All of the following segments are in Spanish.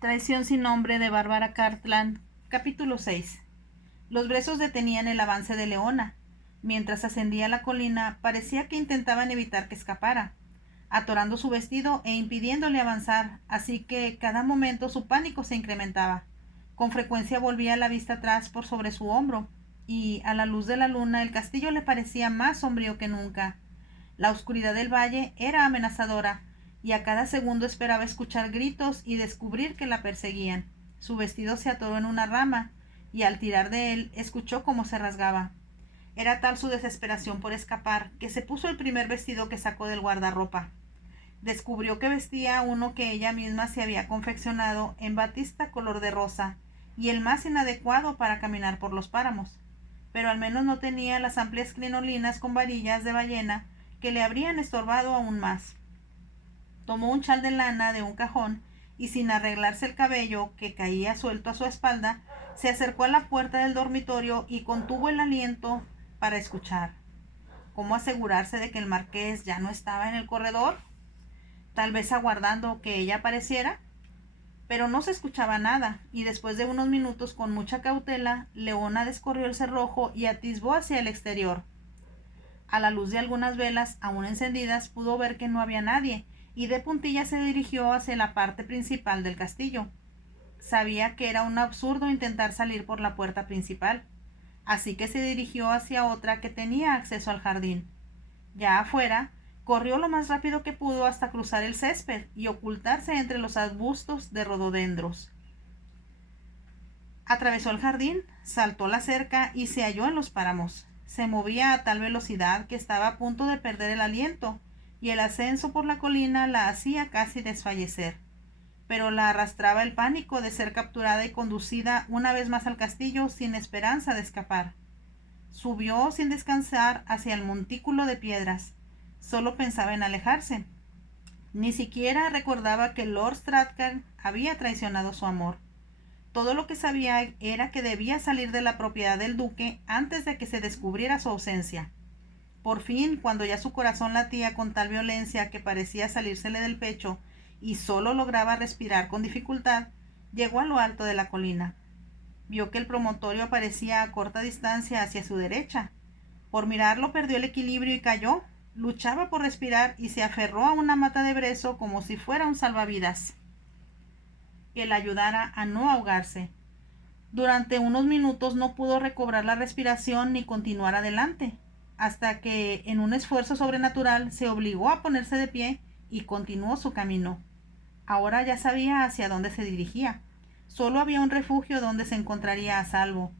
Traición sin nombre de Bárbara Cartland, capítulo 6. Los brezos detenían el avance de Leona. Mientras ascendía la colina, parecía que intentaban evitar que escapara, atorando su vestido e impidiéndole avanzar, así que cada momento su pánico se incrementaba. Con frecuencia volvía la vista atrás por sobre su hombro, y a la luz de la luna el castillo le parecía más sombrío que nunca. La oscuridad del valle era amenazadora, y a cada segundo esperaba escuchar gritos y descubrir que la perseguían. Su vestido se atoró en una rama, y al tirar de él escuchó cómo se rasgaba. Era tal su desesperación por escapar que se puso el primer vestido que sacó del guardarropa. Descubrió que vestía uno que ella misma se había confeccionado en batista color de rosa, y el más inadecuado para caminar por los páramos. Pero al menos no tenía las amplias crinolinas con varillas de ballena que le habrían estorbado aún más. Tomó un chal de lana de un cajón y, sin arreglarse el cabello que caía suelto a su espalda, se acercó a la puerta del dormitorio y contuvo el aliento para escuchar. ¿Cómo asegurarse de que el marqués ya no estaba en el corredor? Tal vez aguardando que ella apareciera. Pero no se escuchaba nada, y después de unos minutos, con mucha cautela, Leona descorrió el cerrojo y atisbó hacia el exterior. A la luz de algunas velas aún encendidas pudo ver que no había nadie, y de puntillas se dirigió hacia la parte principal del castillo. Sabía que era un absurdo intentar salir por la puerta principal, así que se dirigió hacia otra que tenía acceso al jardín. Ya afuera, corrió lo más rápido que pudo hasta cruzar el césped y ocultarse entre los arbustos de rododendros. Atravesó el jardín, saltó la cerca y se halló en los páramos. Se movía a tal velocidad que estaba a punto de perder el aliento, y el ascenso por la colina la hacía casi desfallecer. Pero la arrastraba el pánico de ser capturada y conducida una vez más al castillo sin esperanza de escapar. Subió sin descansar hacia el montículo de piedras. Solo pensaba en alejarse. Ni siquiera recordaba que Lord Strathclyde había traicionado su amor. Todo lo que sabía era que debía salir de la propiedad del duque antes de que se descubriera su ausencia. Por fin, cuando ya su corazón latía con tal violencia que parecía salírsele del pecho y solo lograba respirar con dificultad, llegó a lo alto de la colina. Vio que el promontorio aparecía a corta distancia hacia su derecha. Por mirarlo perdió el equilibrio y cayó. Luchaba por respirar y se aferró a una mata de brezo como si fuera un salvavidas que la ayudara a no ahogarse. Durante unos minutos no pudo recobrar la respiración ni continuar adelante, hasta que, en un esfuerzo sobrenatural, se obligó a ponerse de pie y continuó su camino. Ahora ya sabía hacia dónde se dirigía. Solo había un refugio donde se encontraría a salvo.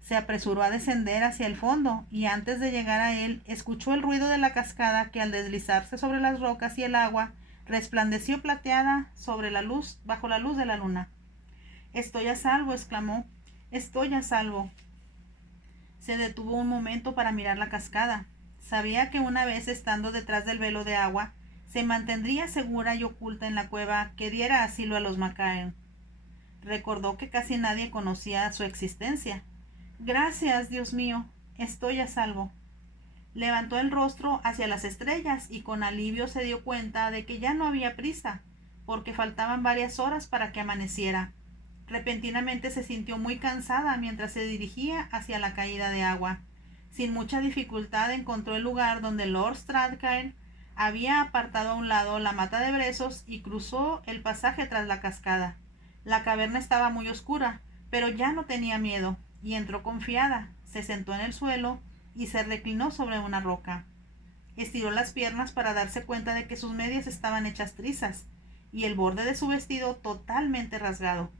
Se apresuró a descender hacia el fondo, y antes de llegar a él escuchó el ruido de la cascada que, al deslizarse sobre las rocas y el agua, resplandeció plateada sobre la luz, bajo la luz de la luna. «Estoy a salvo», exclamó. «Estoy a salvo». Se detuvo un momento para mirar la cascada. Sabía que una vez estando detrás del velo de agua, se mantendría segura y oculta en la cueva que diera asilo a los Macaen. Recordó que casi nadie conocía su existencia. «Gracias, Dios mío, estoy a salvo». Levantó el rostro hacia las estrellas y con alivio se dio cuenta de que ya no había prisa, porque faltaban varias horas para que amaneciera. Repentinamente se sintió muy cansada mientras se dirigía hacia la caída de agua. Sin mucha dificultad encontró el lugar donde Lord Strathclyde había apartado a un lado la mata de brezos y cruzó el pasaje tras la cascada. La caverna estaba muy oscura, pero ya no tenía miedo, y entró confiada. Se sentó en el suelo y se reclinó sobre una roca. Estiró las piernas para darse cuenta de que sus medias estaban hechas trizas y el borde de su vestido totalmente rasgado,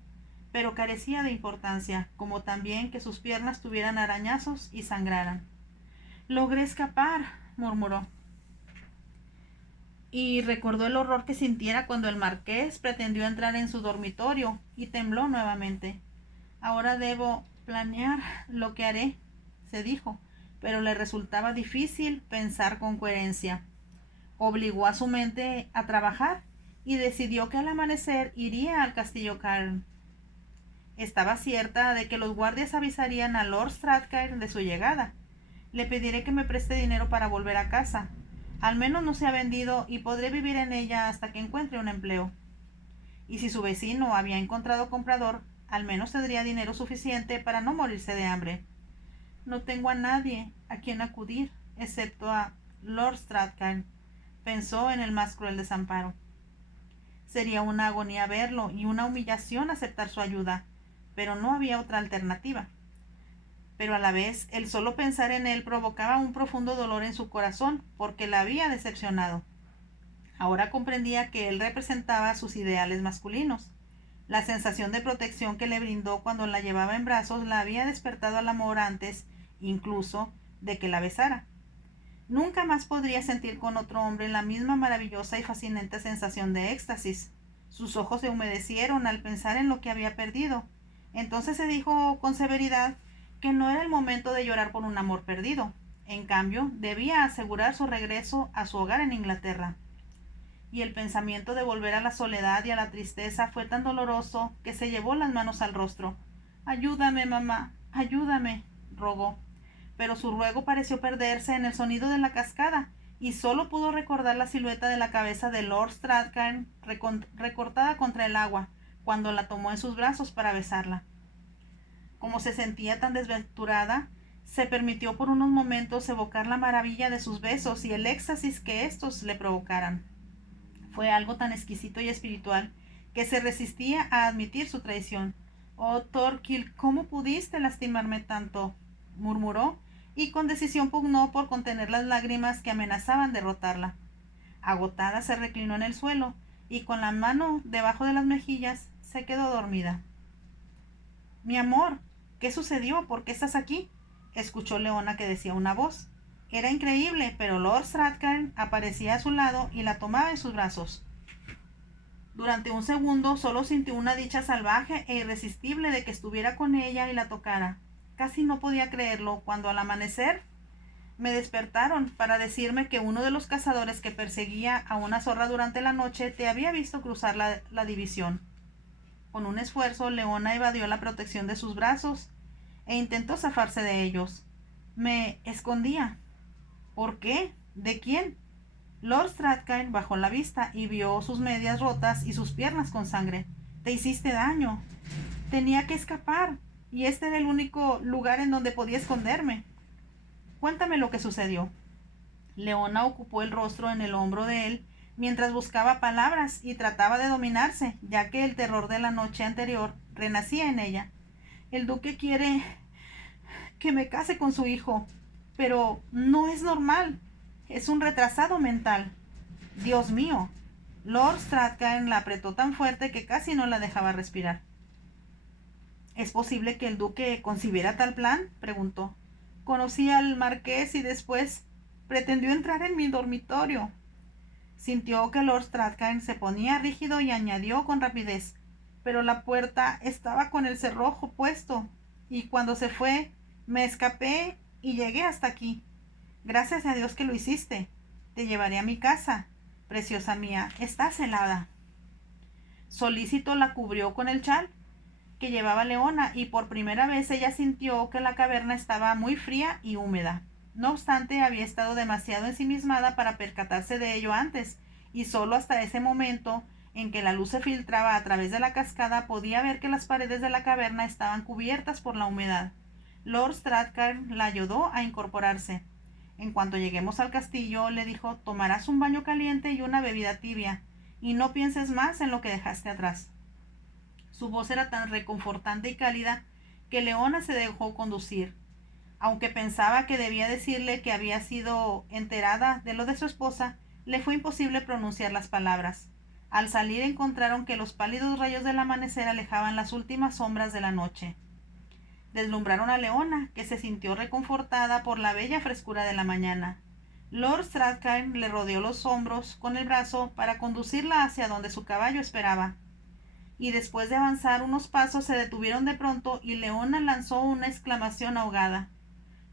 pero carecía de importancia, como también que sus piernas tuvieran arañazos y sangraran. «Logré escapar», murmuró, y recordó el horror que sintiera cuando el marqués pretendió entrar en su dormitorio, y tembló nuevamente. «Ahora debo planear lo que haré», se dijo, pero le resultaba difícil pensar con coherencia. Obligó a su mente a trabajar y decidió que al amanecer iría al castillo Cairn. Estaba cierta de que los guardias avisarían a Lord Strathclyde de su llegada. «Le pediré que me preste dinero para volver a casa. Al menos no se ha vendido y podré vivir en ella hasta que encuentre un empleo». y si su vecino había encontrado comprador, al menos tendría dinero suficiente para no morirse de hambre. No tengo a nadie a quien acudir, excepto a Lord Strathclyde, pensó en el más cruel desamparo. Sería una agonía verlo y una humillación aceptar su ayuda, pero no había otra alternativa. Pero a la vez, el solo pensar en él provocaba un profundo dolor en su corazón, porque la había decepcionado. Ahora comprendía que él representaba sus ideales masculinos. La sensación de protección que le brindó cuando la llevaba en brazos la había despertado al amor antes, incluso, de que la besara. Nunca más podría sentir con otro hombre la misma maravillosa y fascinante sensación de éxtasis. Sus ojos se humedecieron al pensar en lo que había perdido. Entonces se dijo con severidad que no era el momento de llorar por un amor perdido. En cambio, debía asegurar su regreso a su hogar en Inglaterra. Y el pensamiento de volver a la soledad y a la tristeza fue tan doloroso que se llevó las manos al rostro. «Ayúdame, mamá, ayúdame», rogó. Pero su ruego pareció perderse en el sonido de la cascada, y solo pudo recordar la silueta de la cabeza de Lord Strathclyde recortada contra el agua, cuando la tomó en sus brazos para besarla. Como se sentía tan desventurada, se permitió por unos momentos evocar la maravilla de sus besos y el éxtasis que éstos le provocaran. Fue algo tan exquisito y espiritual que se resistía a admitir su traición. «Oh, Thorkild, ¿cómo pudiste lastimarme tanto?», murmuró, y con decisión pugnó por contener las lágrimas que amenazaban derrotarla. Agotada se reclinó en el suelo, y con la mano debajo de las mejillas se quedó dormida. «Mi amor, ¿qué sucedió? ¿Por qué estás aquí?», escuchó Leona que decía una voz. Era increíble, pero Lord Strathclyde aparecía a su lado y la tomaba en sus brazos. Durante un segundo solo sintió una dicha salvaje e irresistible de que estuviera con ella y la tocara. Casi no podía creerlo cuando al amanecer me despertaron para decirme que uno de los cazadores que perseguía a una zorra durante la noche te había visto cruzar la división. Con un esfuerzo, Leona evadió la protección de sus brazos e intentó zafarse de ellos. Me escondía. ¿Por qué? ¿De quién? Lord Strathclyde bajó la vista y vio sus medias rotas y sus piernas con sangre. Te hiciste daño. Tenía que escapar, y este era el único lugar en donde podía esconderme. Cuéntame lo que sucedió. Leona ocupó el rostro en el hombro de él mientras buscaba palabras y trataba de dominarse, ya que el terror de la noche anterior renacía en ella. El duque quiere que me case con su hijo, pero no es normal. Es un retrasado mental. Dios mío. Lord Strathclyde la apretó tan fuerte que casi no la dejaba respirar. ¿Es posible que el duque concibiera tal plan?, preguntó. Conocí al marqués y después pretendió entrar en mi dormitorio. Sintió que Lord Strathclyde se ponía rígido y añadió con rapidez: pero la puerta estaba con el cerrojo puesto, y cuando se fue me escapé y llegué hasta aquí. Gracias a Dios que lo hiciste. Te llevaré a mi casa. Preciosa mía, estás helada. Solícito la cubrió con el chal que llevaba Leona, y por primera vez ella sintió que la caverna estaba muy fría y húmeda. No obstante, había estado demasiado ensimismada para percatarse de ello antes, y solo hasta ese momento en que la luz se filtraba a través de la cascada podía ver que las paredes de la caverna estaban cubiertas por la humedad. Lord Strathclyde la ayudó a incorporarse. En cuanto lleguemos al castillo, le dijo, tomarás un baño caliente y una bebida tibia, y no pienses más en lo que dejaste atrás. Su voz era tan reconfortante y cálida que Leona se dejó conducir. Aunque pensaba que debía decirle que había sido enterada de lo de su esposa, le fue imposible pronunciar las palabras. Al salir encontraron que los pálidos rayos del amanecer alejaban las últimas sombras de la noche. Deslumbraron a Leona, que se sintió reconfortada por la bella frescura de la mañana. Lord Strathclyde le rodeó los hombros con el brazo para conducirla hacia donde su caballo esperaba. Y después de avanzar unos pasos se detuvieron de pronto y Leona lanzó una exclamación ahogada.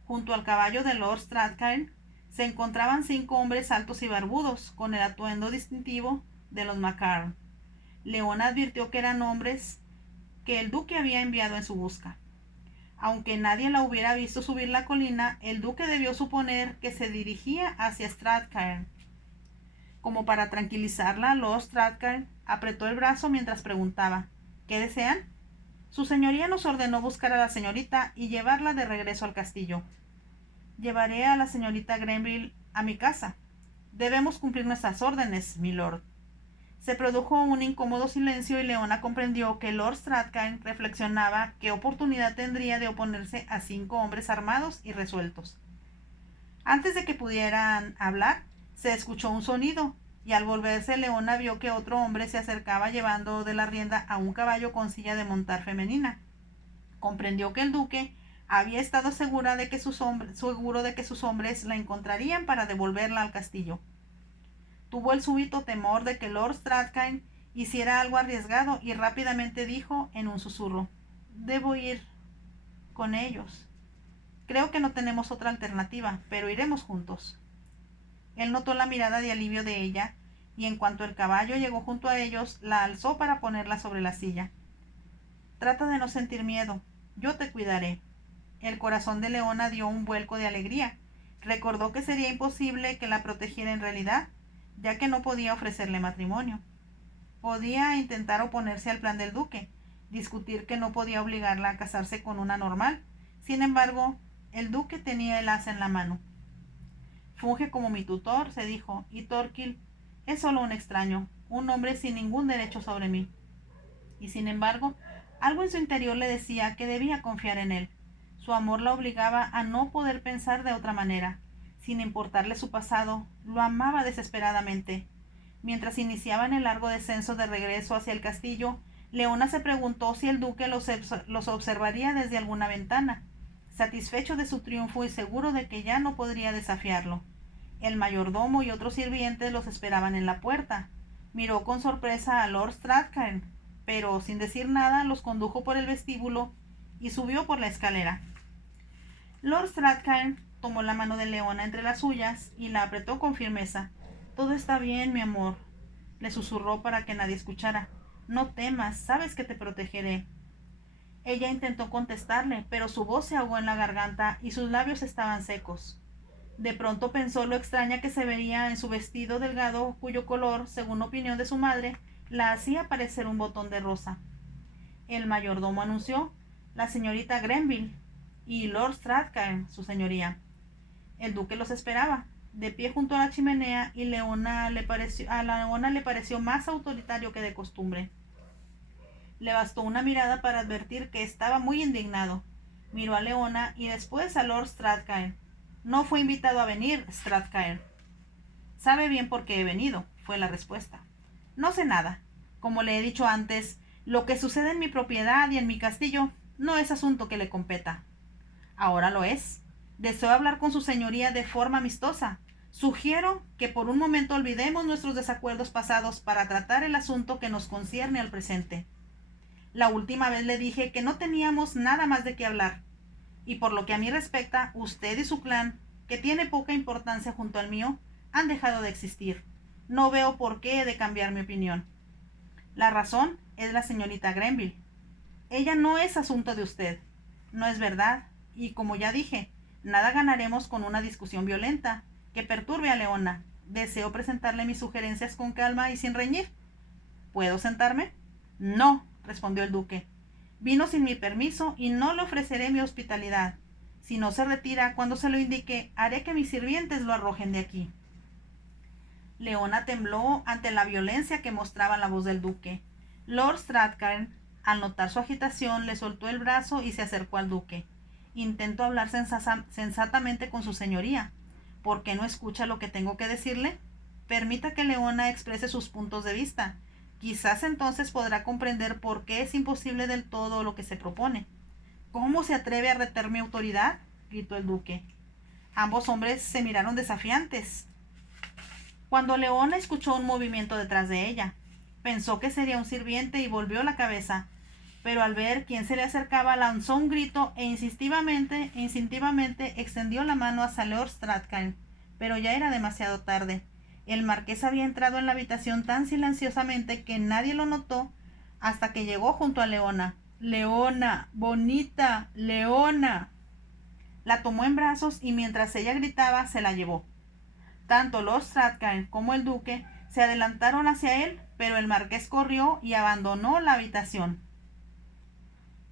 Junto al caballo de Lord Strathclyde se encontraban 5 hombres altos y barbudos, con el atuendo distintivo de los Macarn. Leona advirtió que eran hombres que el duque había enviado en su busca. Aunque nadie la hubiera visto subir la colina, el duque debió suponer que se dirigía hacia Strathclyde. Como para tranquilizarla, Lord Strathclyde Apretó el brazo mientras preguntaba: ¿Qué desean? Su señoría nos ordenó buscar a la señorita y llevarla de regreso al castillo. Llevaré a la señorita Grenville a mi casa. Debemos cumplir nuestras órdenes, milord. Se produjo un incómodo silencio y Leona comprendió que Lord Strathclyde reflexionaba qué oportunidad tendría de oponerse a 5 hombres armados y resueltos. Antes de que pudieran hablar, se escuchó un sonido, y al volverse Leona vio que otro hombre se acercaba llevando de la rienda a un caballo con silla de montar femenina. Comprendió que el duque había estado seguro de que sus hombres la encontrarían para devolverla al castillo. Tuvo el súbito temor de que Lord Strathclyde hiciera algo arriesgado y rápidamente dijo en un susurro: «Debo ir con ellos. Creo que no tenemos otra alternativa, pero iremos juntos». Él notó la mirada de alivio de ella, y en cuanto el caballo llegó junto a ellos, la alzó para ponerla sobre la silla. «Trata de no sentir miedo. Yo te cuidaré». El corazón de Leona dio un vuelco de alegría. Recordó que sería imposible que la protegiera en realidad, ya que no podía ofrecerle matrimonio. Podía intentar oponerse al plan del duque, discutir que no podía obligarla a casarse con una normal. Sin embargo, el duque tenía el as en la mano. «Funge como mi tutor», se dijo, «y Thorkild es solo un extraño, un hombre sin ningún derecho sobre mí». Y sin embargo, algo en su interior le decía que debía confiar en él. Su amor la obligaba a no poder pensar de otra manera. Sin importarle su pasado, lo amaba desesperadamente. Mientras iniciaban el largo descenso de regreso hacia el castillo, Leona se preguntó si el duque los observaría desde alguna ventana. Satisfecho de su triunfo y seguro de que ya no podría desafiarlo. El mayordomo y otros sirvientes los esperaban en la puerta. Miró con sorpresa a Lord Strathclyde, pero sin decir nada los condujo por el vestíbulo y subió por la escalera. Lord Strathclyde tomó la mano de Leona entre las suyas y la apretó con firmeza. «Todo está bien, mi amor», le susurró para que nadie escuchara. «No temas, sabes que te protegeré». Ella intentó contestarle, pero su voz se ahogó en la garganta y sus labios estaban secos. De pronto pensó lo extraña que se veía en su vestido delgado, cuyo color, según opinión de su madre, la hacía parecer un botón de rosa. El mayordomo anunció: «La señorita Grenville y Lord Strathclyde, su señoría». El duque los esperaba, de pie junto a la chimenea, y a Leona le pareció más autoritario que de costumbre. Le bastó una mirada para advertir que estaba muy indignado. Miró a Leona y después a Lord Strathclyde. «No fue invitado a venir, Strathclyde». «Sabe bien por qué he venido», fue la respuesta. «No sé nada. Como le he dicho antes, lo que sucede en mi propiedad y en mi castillo no es asunto que le competa». «Ahora lo es. Deseo hablar con su señoría de forma amistosa. Sugiero que por un momento olvidemos nuestros desacuerdos pasados para tratar el asunto que nos concierne al presente. La última vez le dije que no teníamos nada más de qué hablar, y por lo que a mí respecta, usted y su clan, que tiene poca importancia junto al mío, han dejado de existir. No veo por qué he de cambiar mi opinión. La razón es la señorita Grenville. Ella no es asunto de usted. No es verdad, y como ya dije, nada ganaremos con una discusión violenta que perturbe a Leona. Deseo presentarle mis sugerencias con calma y sin reñir. ¿Puedo sentarme? No, respondió el duque. Vino sin mi permiso y no le ofreceré mi hospitalidad. Si no se retira cuando se lo indique, haré que mis sirvientes lo arrojen de aquí. Leona tembló ante la violencia que mostraba la voz del duque. Lord Strathclyde, al notar su agitación, le soltó el brazo y se acercó al duque. Intentó hablar sensatamente con su señoría. ¿Por qué no escucha lo que tengo que decirle? Permita que Leona exprese sus puntos de vista. Quizás entonces podrá comprender por qué es imposible del todo lo que se propone. ¿Cómo se atreve a retar mi autoridad?, gritó el duque. Ambos hombres se miraron desafiantes. Cuando Leona escuchó un movimiento detrás de ella, pensó que sería un sirviente y volvió la cabeza, pero al ver quién se le acercaba lanzó un grito e instintivamente extendió la mano hacia Lord Strathclyde, pero ya era demasiado tarde. El marqués había entrado en la habitación tan silenciosamente que nadie lo notó hasta que llegó junto a Leona. «Leona, bonita, Leona». La tomó en brazos y mientras ella gritaba se la llevó. Tanto Lord Strathclyde como el duque Se adelantaron hacia él, pero el marqués corrió y abandonó la habitación.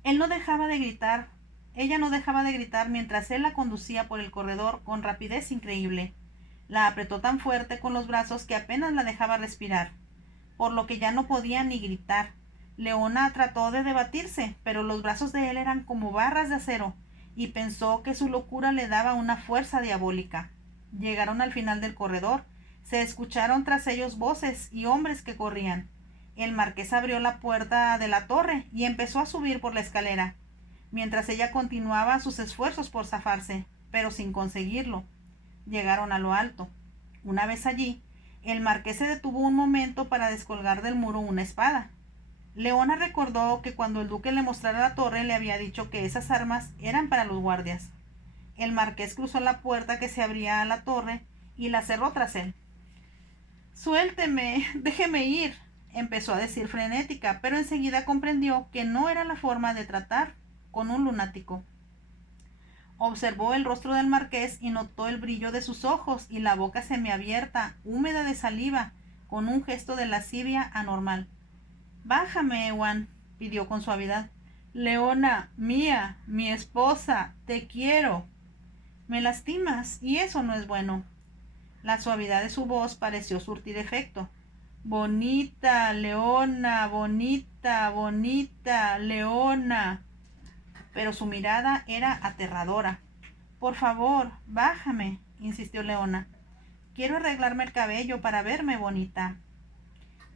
Él no dejaba de gritar, ella no dejaba de gritar mientras él la conducía por el corredor con rapidez increíble. La apretó tan fuerte con los brazos que apenas la dejaba respirar, por lo que ya no podía ni gritar. Leona trató de debatirse, pero los brazos de él eran como barras de acero, y pensó que su locura le daba una fuerza diabólica. Llegaron al final del corredor. Se escucharon tras ellos voces y hombres que corrían. El marqués abrió la puerta de la torre y empezó a subir por la escalera, mientras ella continuaba sus esfuerzos por zafarse, pero sin conseguirlo. Llegaron a lo alto. Una vez allí, el marqués se detuvo un momento para descolgar del muro una espada. Leona recordó que cuando el duque le mostrara la torre le había dicho que esas armas eran para los guardias. El marqués cruzó la puerta que se abría a la torre y la cerró tras él. «Suélteme, déjeme ir», empezó a decir frenética, pero enseguida comprendió que no era la forma de tratar con un lunático. Observó el rostro del marqués y notó el brillo de sus ojos y la boca semiabierta, húmeda de saliva, con un gesto de lascivia anormal. «Bájame, Ewan», pidió con suavidad. «Leona, mía, mi esposa, te quiero». «Me lastimas, y eso no es bueno». La suavidad de su voz pareció surtir efecto. «Bonita, Leona, bonita, bonita, Leona». Pero su mirada era aterradora. «Por favor, bájame», insistió Leona. «Quiero arreglarme el cabello para verme bonita».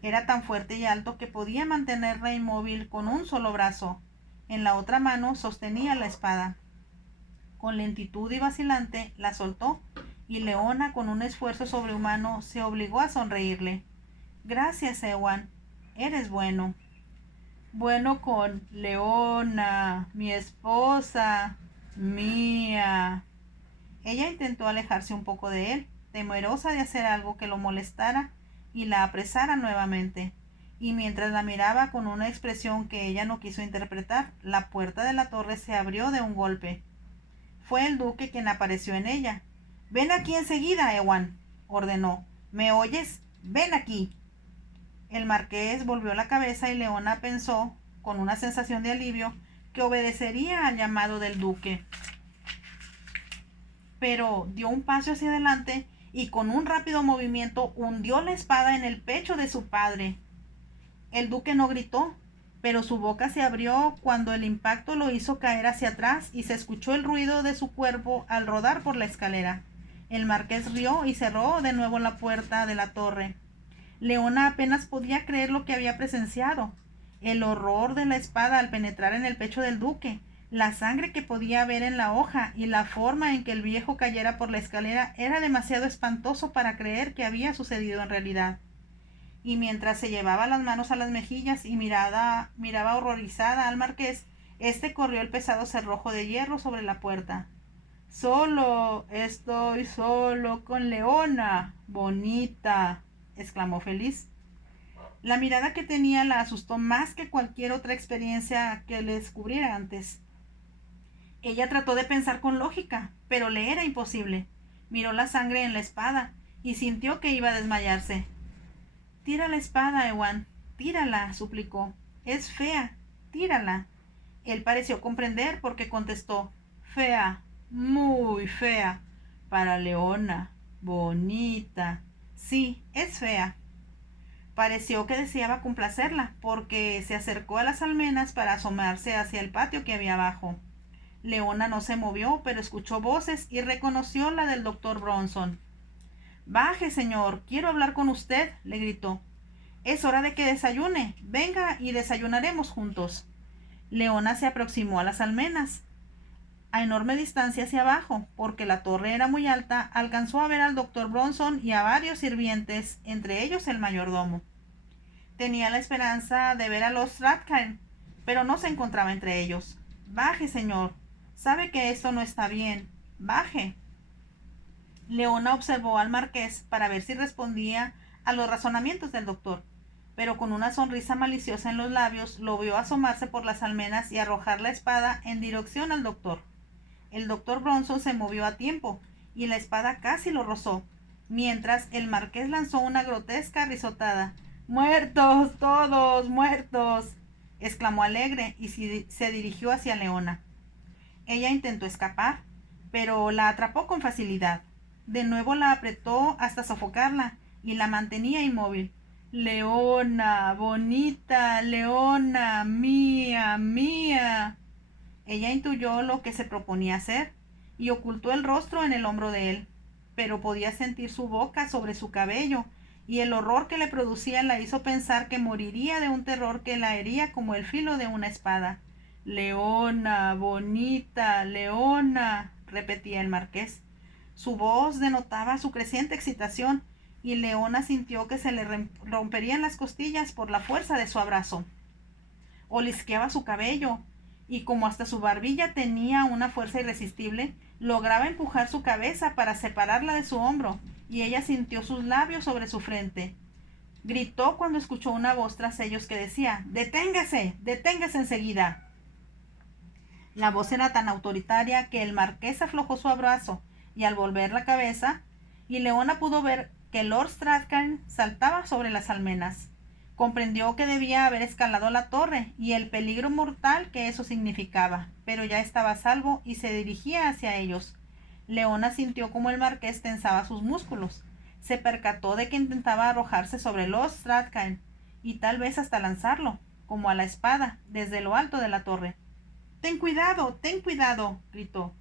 Era tan fuerte y alto que podía mantenerla inmóvil con un solo brazo. En la otra mano sostenía la espada. Con lentitud y vacilante la soltó, y Leona, con un esfuerzo sobrehumano, se obligó a sonreírle. «Gracias, Ewan. Eres bueno». «Bueno con Leona, mi esposa, mía». Ella intentó alejarse un poco de él, temerosa de hacer algo que lo molestara y la apresara nuevamente, y mientras la miraba con una expresión que ella no quiso interpretar, la puerta de la torre se abrió de un golpe. Fue el duque quien apareció en ella. «Ven aquí enseguida, Ewan», ordenó. «¿Me oyes? Ven aquí». El marqués volvió la cabeza y Leona pensó, con una sensación de alivio, que obedecería al llamado del duque. Pero dio un paso hacia adelante y con un rápido movimiento hundió la espada en el pecho de su padre. El duque no gritó, pero su boca se abrió cuando el impacto lo hizo caer hacia atrás y se escuchó el ruido de su cuerpo al rodar por la escalera. El marqués rió y cerró de nuevo la puerta de la torre. Leona apenas podía creer lo que había presenciado. El horror de la espada al penetrar en el pecho del duque, la sangre que podía ver en la hoja y la forma en que el viejo cayera por la escalera era demasiado espantoso para creer que había sucedido en realidad. Y mientras se llevaba las manos a las mejillas y miraba horrorizada al marqués, éste corrió el pesado cerrojo de hierro sobre la puerta. «Solo, estoy solo con Leona, bonita», exclamó feliz. La mirada que tenía la asustó más que cualquier otra experiencia que le descubriera antes. Ella trató de pensar con lógica, pero le era imposible. Miró la sangre en la espada y sintió que iba a desmayarse. «Tira la espada, Ewan, tírala», suplicó. «Es fea, tírala». Él pareció comprender porque contestó: «Fea, muy fea, para Leona, bonita. Sí, es fea». Pareció que deseaba complacerla, porque se acercó a las almenas para asomarse hacia el patio que había abajo. Leona no se movió, pero escuchó voces y reconoció la del doctor Bronson. «Baje, señor, quiero hablar con usted», le gritó. «Es hora de que desayune. Venga y desayunaremos juntos». Leona se aproximó a las almenas. A enorme distancia hacia abajo, porque la torre era muy alta, alcanzó a ver al doctor Bronson y a varios sirvientes, entre ellos el mayordomo. Tenía la esperanza de ver a los Ratkind, pero no se encontraba entre ellos. «Baje, señor. Sabe que esto no está bien. Baje». Leona observó al marqués para ver si respondía a los razonamientos del doctor, pero con una sonrisa maliciosa en los labios lo vio asomarse por las almenas y arrojar la espada en dirección al doctor. El doctor Bronson se movió a tiempo y la espada casi lo rozó. mientras el marqués lanzó una grotesca risotada. ¡Muertos, todos, muertos!, exclamó alegre y se dirigió hacia Leona. Ella intentó escapar, pero la atrapó con facilidad. De nuevo la apretó hasta sofocarla y la mantenía inmóvil. Leona, bonita, Leona, mía, mía. Ella intuyó lo que se proponía hacer y ocultó el rostro en el hombro de él, pero podía sentir su boca sobre su cabello, y el horror que le producía la hizo pensar que moriría de un terror que la hería como el filo de una espada. Leona, bonita, Leona, repetía el marqués. Su voz denotaba su creciente excitación, y Leona sintió que se le romperían las costillas por la fuerza de su abrazo. Olisqueaba su cabello, y como hasta su barbilla tenía una fuerza irresistible, lograba empujar su cabeza para separarla de su hombro, y ella sintió sus labios sobre su frente. Gritó cuando escuchó una voz tras ellos que decía: «¡Deténgase! ¡Deténgase enseguida!». La voz era tan autoritaria que el marqués aflojó su abrazo, y al volver la cabeza, y Leona pudo ver que Lord Strathclyde saltaba sobre las almenas. Comprendió que debía haber escalado la torre y el peligro mortal que eso significaba, pero ya estaba a salvo y se dirigía hacia ellos. Leona sintió como el marqués tensaba sus músculos. Se percató de que intentaba arrojarse sobre Lord Strathclyde y tal vez hasta lanzarlo, como a la espada, desde lo alto de la torre. «¡Ten cuidado!», gritó.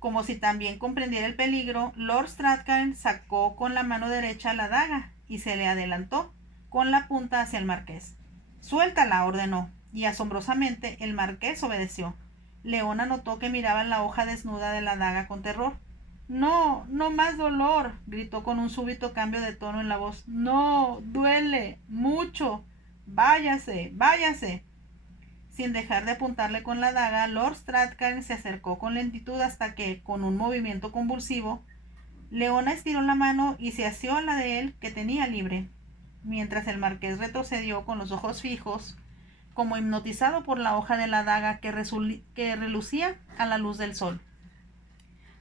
Como si también comprendiera el peligro, Lord Strathclyde sacó con la mano derecha la daga y se le adelantó con la punta hacia el marqués. «Suéltala», ordenó, y asombrosamente el marqués obedeció. Leona notó que miraba la hoja desnuda de la daga con terror. «No, no más dolor», gritó con un súbito cambio de tono en la voz. «No, duele mucho. Váyase, váyase». Sin dejar de apuntarle con la daga, Lord Strathclyde se acercó con lentitud hasta que, con un movimiento convulsivo, Leona estiró la mano y se asió a la de él, que tenía libre, mientras el marqués retrocedió con los ojos fijos, como hipnotizado por la hoja de la daga que relucía a la luz del sol.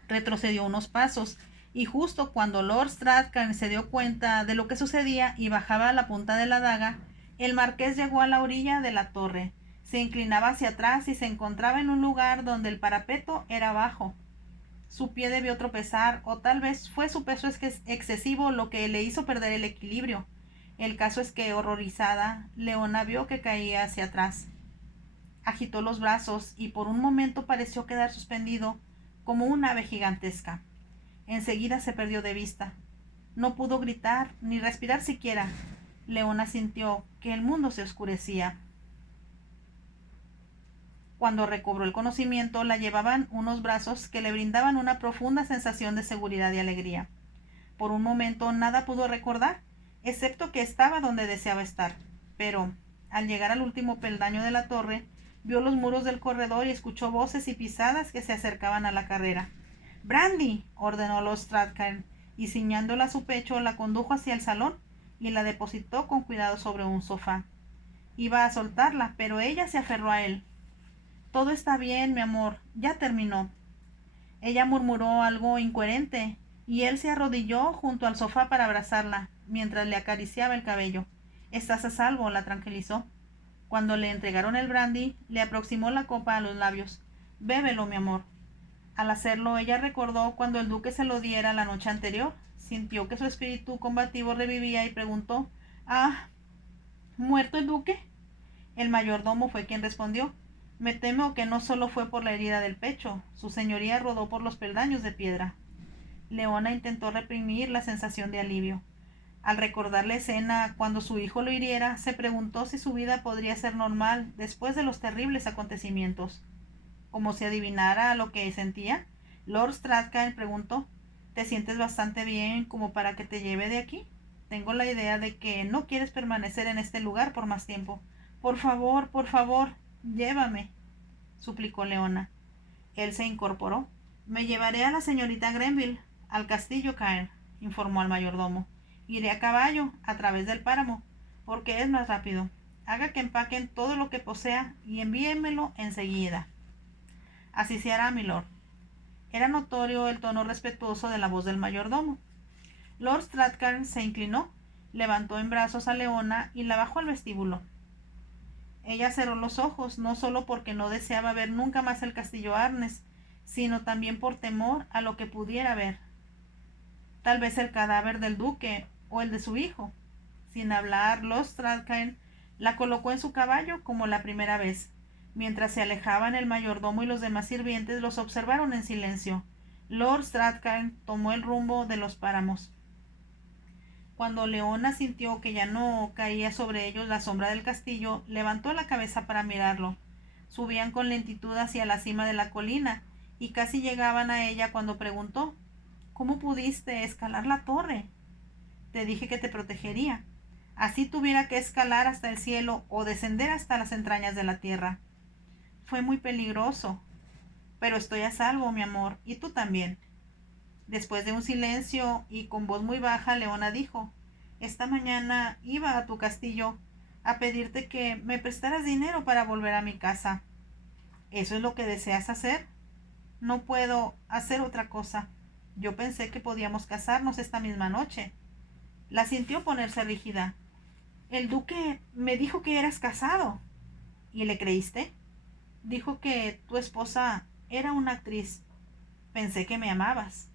Retrocedió unos pasos, y justo cuando Lord Strathclyde se dio cuenta de lo que sucedía y bajaba la punta de la daga, el marqués llegó a la orilla de la torre. Se inclinaba hacia atrás y se encontraba en un lugar donde el parapeto era bajo. Su pie debió tropezar, o tal vez fue su peso excesivo lo que le hizo perder el equilibrio. El caso es que, horrorizada, Leona vio que caía hacia atrás. Agitó los brazos y por un momento pareció quedar suspendido como un ave gigantesca. Enseguida se perdió de vista. No pudo gritar ni respirar siquiera. Leona sintió que el mundo se oscurecía. Cuando recobró el conocimiento, la llevaban unos brazos que le brindaban una profunda sensación de seguridad y alegría. Por un momento nada pudo recordar, excepto que estaba donde deseaba estar. Pero, al llegar al último peldaño de la torre, vio los muros del corredor y escuchó voces y pisadas que se acercaban a la carrera. «¡Brandy!», ordenó Lord Strathclyde, y ciñándola a su pecho la condujo hacia el salón y la depositó con cuidado sobre un sofá. Iba a soltarla, pero ella se aferró a él. «Todo está bien, mi amor, ya terminó». Ella murmuró algo incoherente, y él se arrodilló junto al sofá para abrazarla, mientras le acariciaba el cabello. «Estás a salvo», la tranquilizó. Cuando le entregaron el brandy, le aproximó la copa a los labios. «Bébelo, mi amor». Al hacerlo, ella recordó cuando el duque se lo diera la noche anterior. Sintió que su espíritu combativo revivía y preguntó: «¿Ha muerto el duque?». El mayordomo fue quien respondió: «Me temo que no solo fue por la herida del pecho. Su señoría rodó por los peldaños de piedra». Leona intentó reprimir la sensación de alivio. Al recordar la escena cuando su hijo lo hiriera, se preguntó si su vida podría ser normal después de los terribles acontecimientos. Como si adivinara lo que sentía, Lord Strathclyde preguntó: «¿Te sientes bastante bien como para que te lleve de aquí? Tengo la idea de que no quieres permanecer en este lugar por más tiempo. Por favor, llévame», suplicó Leona. Él se incorporó. «Me llevaré a la señorita Grenville al castillo Cairn», informó al mayordomo. «Iré a caballo, a través del páramo, porque es más rápido. Haga que empaquen todo lo que posea y envíenmelo enseguida». «Así se hará, milord». Era notorio el tono respetuoso de la voz del mayordomo. Lord Strathclyde se inclinó, levantó en brazos a Leona y la bajó al vestíbulo. Ella cerró los ojos, no solo porque no deseaba ver nunca más el castillo Arnes, sino también por temor a lo que pudiera ver. Tal vez el cadáver del duque o el de su hijo. Sin hablar, Lord Strathclyde la colocó en su caballo como la primera vez. Mientras se alejaban, el mayordomo y los demás sirvientes los observaron en silencio. Lord Strathclyde tomó el rumbo de los páramos. Cuando Leona sintió que ya no caía sobre ellos la sombra del castillo, levantó la cabeza para mirarlo. Subían con lentitud hacia la cima de la colina y casi llegaban a ella cuando preguntó: ¿Cómo pudiste escalar la torre? Te dije que te protegería. Así tuviera que escalar hasta el cielo o descender hasta las entrañas de la tierra. Fue muy peligroso, pero estoy a salvo, mi amor, y tú también. Después de un silencio y con voz muy baja, Leona dijo: Esta mañana iba a tu castillo a pedirte que me prestaras dinero para volver a mi casa. ¿Eso es lo que deseas hacer? No puedo hacer otra cosa. Yo pensé que podíamos casarnos esta misma noche. La sintió ponerse rígida. El duque me dijo que eras casado. ¿Y le creíste? Dijo que tu esposa era una actriz. Pensé que me amabas.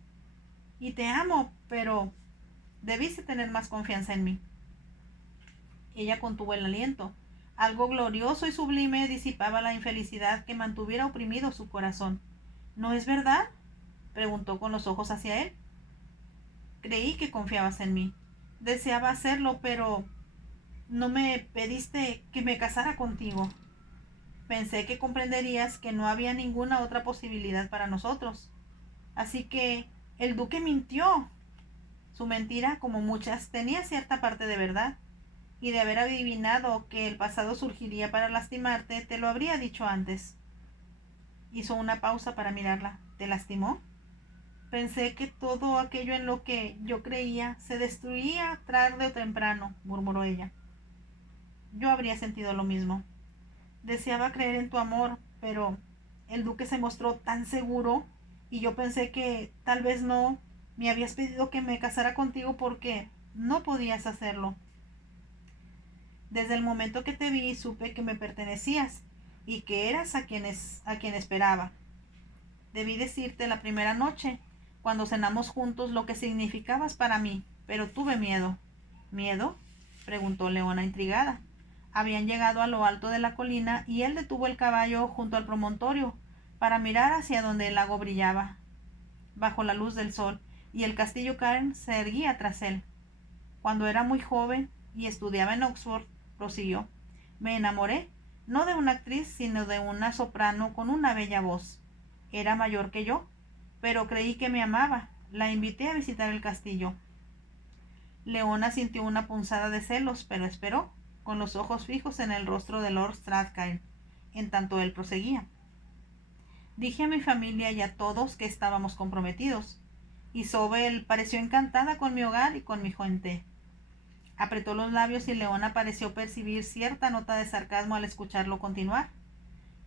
Y te amo, pero debiste tener más confianza en mí. Ella contuvo el aliento. Algo glorioso y sublime disipaba la infelicidad que mantuviera oprimido su corazón. ¿No es verdad?, preguntó con los ojos hacia él. Creí que confiabas en mí. Deseaba hacerlo, pero no me pediste que me casara contigo. Pensé que comprenderías que no había ninguna otra posibilidad para nosotros. Así que el duque mintió. Su mentira, como muchas, tenía cierta parte de verdad, y de haber adivinado que el pasado surgiría para lastimarte, te lo habría dicho antes. Hizo una pausa para mirarla. ¿Te lastimó? Pensé que todo aquello en lo que yo creía se destruía tarde o temprano, murmuró ella. Yo habría sentido lo mismo. Deseaba creer en tu amor, pero el duque se mostró tan seguro y yo pensé que tal vez no me habías pedido que me casara contigo porque no podías hacerlo. Desde el momento que te vi supe que me pertenecías y que eras a quien esperaba. Debí decirte la primera noche, cuando cenamos juntos, lo que significabas para mí, pero tuve miedo. ¿Miedo?, preguntó Leona intrigada. Habían llegado a lo alto de la colina y él detuvo el caballo junto al promontorio para mirar hacia donde el lago brillaba bajo la luz del sol y el castillo Cairn se erguía tras él. Cuando era muy joven y estudiaba en Oxford, prosiguió, me enamoré, no de una actriz, sino de una soprano con una bella voz. Era mayor que yo, pero creí que me amaba. La invité a visitar el castillo. Leona sintió una punzada de celos, pero esperó, con los ojos fijos en el rostro de Lord Strathclyde, en tanto él proseguía. Dije a mi familia y a todos que estábamos comprometidos. Isobel pareció encantada con mi hogar y con mi gente. Apretó los labios y Leona pareció percibir cierta nota de sarcasmo al escucharlo continuar.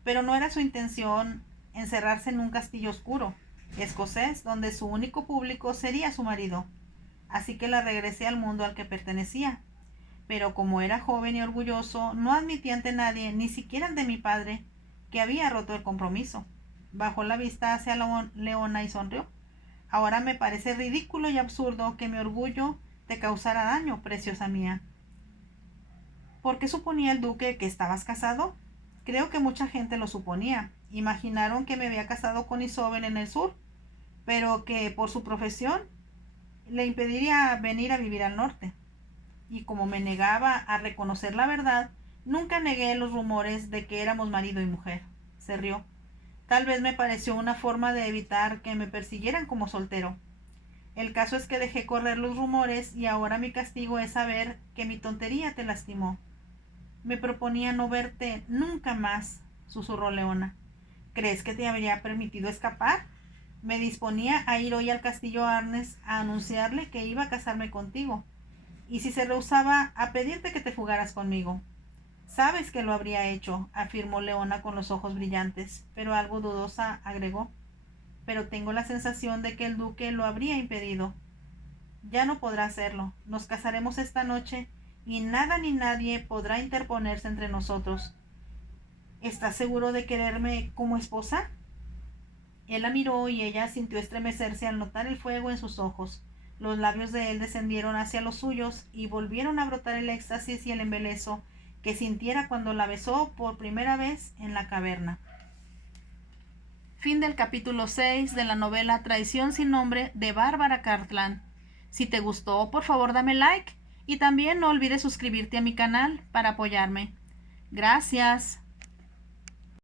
Pero no era su intención encerrarse en un castillo oscuro, escocés, donde su único público sería su marido. Así que la regresé al mundo al que pertenecía. Pero como era joven y orgulloso, no admití ante nadie, ni siquiera ante mi padre, que había roto el compromiso. Bajó la vista hacia Leona y sonrió. Ahora me parece ridículo y absurdo que mi orgullo te causara daño, preciosa mía. ¿Por qué suponía el duque que estabas casado? Creo que mucha gente lo suponía. Imaginaron que me había casado con Isobel en el sur, pero que por su profesión le impediría venir a vivir al norte. Y como me negaba a reconocer la verdad, nunca negué los rumores de que éramos marido y mujer. Se rió. Tal vez me pareció una forma de evitar que me persiguieran como soltero. El caso es que dejé correr los rumores y ahora mi castigo es saber que mi tontería te lastimó. Me proponía no verte nunca más, susurró Leona. ¿Crees que te habría permitido escapar? Me disponía a ir hoy al castillo Arnes a anunciarle que iba a casarme contigo. Y si se rehusaba, a pedirte que te fugaras conmigo. Sabes que lo habría hecho, afirmó Leona con los ojos brillantes, pero algo dudosa agregó. Pero tengo la sensación de que el duque lo habría impedido. Ya no podrá hacerlo. Nos casaremos esta noche y nada ni nadie podrá interponerse entre nosotros. ¿Estás seguro de quererme como esposa? Él la miró y ella sintió estremecerse al notar el fuego en sus ojos. Los labios de él descendieron hacia los suyos y volvieron a brotar el éxtasis y el embeleso que sintiera cuando la besó por primera vez en la caverna. Fin del capítulo 6 de la novela Traición sin nombre de Bárbara Cartland. Si te gustó, por favor dame like y también no olvides suscribirte a mi canal para apoyarme. Gracias.